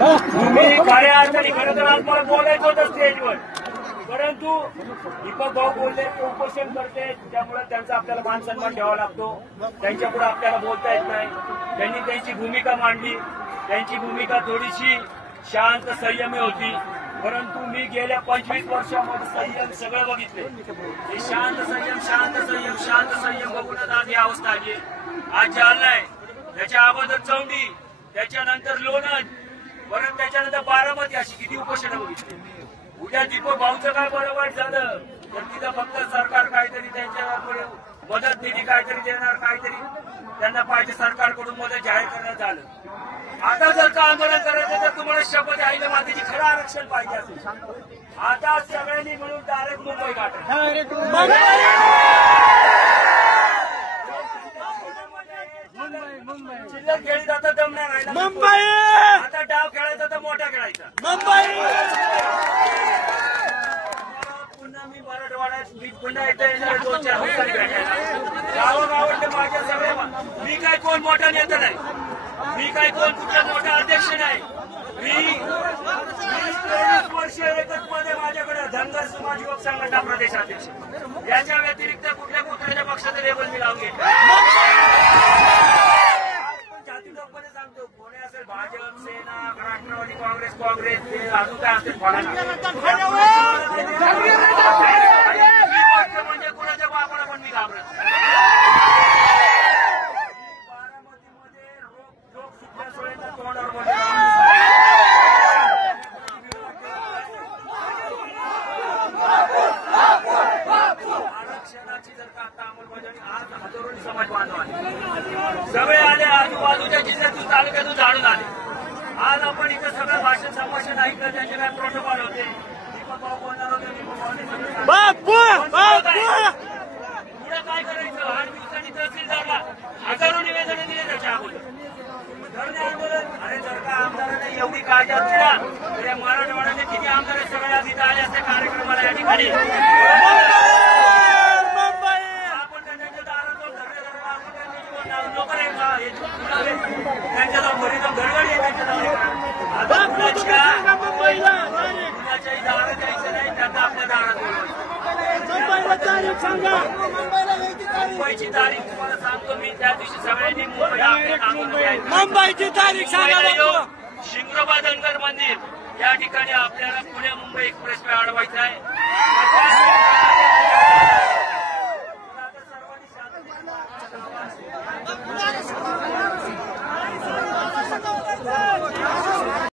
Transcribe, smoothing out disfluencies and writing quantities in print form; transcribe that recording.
तुम्ही खऱ्या अर्थाने खरं तर आज मला बोलायचं होतं स्टेजवर, परंतु दीपक भाऊ बोलले ते उपोषण करते, त्यामुळे त्यांचा आपल्याला मान सन्मान ठेवावा लागतो. त्यांच्यापुढे आपल्याला बोलता येत नाही. त्यांनी त्यांची भूमिका मांडली. त्यांची भूमिका थोडीशी शांत संयमी होती, परंतु मी गेल्या 25 वर्षामध्ये संयम सगळं बघितले. हे शांत संयम बघूनच आज ही अवस्था आली. आज जालना, त्याच्या अगोदर चौंडी, त्याच्यानंतर लोणंद, परत त्याच्यानंतर बारामती, अशी किती उपोषणं बघितली. उद्या दीपक भाऊचं काय बरं वाईट झालं तर तिथं फक्त सरकार काहीतरी त्यांच्याकडे मदत निधी काहीतरी देणार, काहीतरी त्यांना पाहिजे सरकारकडून मदत जाहीर करण्यात आलं. आता जर का आंदोलन करायचं तर तुम्हाला शपथ आईला मातेची खरं आरक्षण पाहिजे असेल, आता सगळ्यांनी मिळून डायरेक्ट मुंबई गाठा. शिल्लक खेळी जाता दमणार राहिला मुंबई. आता डाव खेळायचा तर मोठा खेळायचा मुंबई. पुन्हा मी मराठवाड्यात मी पुन्हा एकदा येणार 2-4 दिवसांनी भेटायला. गावागावातले माझ्या सगळे, मी काय कोण मोठा नेता नाही, मी काय कोण कुठला मोठा अध्यक्ष नाही. मी 23 वर्ष एकच मध्ये माझ्याकडे धनगर समाज युवक संघटना प्रदेशाध्यक्ष, याच्या व्यतिरिक्त कुठल्या कुठल्या पक्षाचं लेबल मी लावून घेतलं. जाती लोकपणे सांगतो, कोणी असेल भाजप, सेना, राष्ट्रवादी काँग्रेस, ते अजून काय असेल म्हणजे कुणाच्या बापाला पण मी घाबरत. बारामतीमध्ये लोक सुटल्या सोळ्यांच्या तोंडावर बोलले. आरक्षणाची जर का आता अंमलबजावणी आज हजारोनी समाज बांधव आहे, सगळे आले, आजूबाजूच्या जिल्ह्यातून तालुक्यातून जाणून आले. आज आपण इथं सगळं भाषण संभाषण ऐकलं, त्यांचे काय प्रोटोकॉल होते. दीपक भाऊ बोलणार होते, पुढे काय करायचं. 8 दिवसांनी तहसीलदारला हजारो निवेदनं दिले त्याच्या अगोदर. धरणे आंदोलन, अरे जर का आमदारांना एवढी काळजी असते ना तर या मराठवाड्याने किती आमदार सगळ्या तिथे आले असते कार्यक्रमाला या ठिकाणी. त्यांच्या जाऊन घरी जाऊन घरगडी आहे त्यांच्या जाऊन. कुणाच्याही दारात जायचं नाही, त्यांना आपल्या दारात मुंबईची तारीख तुम्हाला सांगतो मी. त्या दिवशी सगळ्यांनी मुंबईची तारीख सांगा. शिंगरोबा धनगर मंदिर या ठिकाणी आपल्याला पुणे मुंबई एक्सप्रेस वे अडवायचं आहे.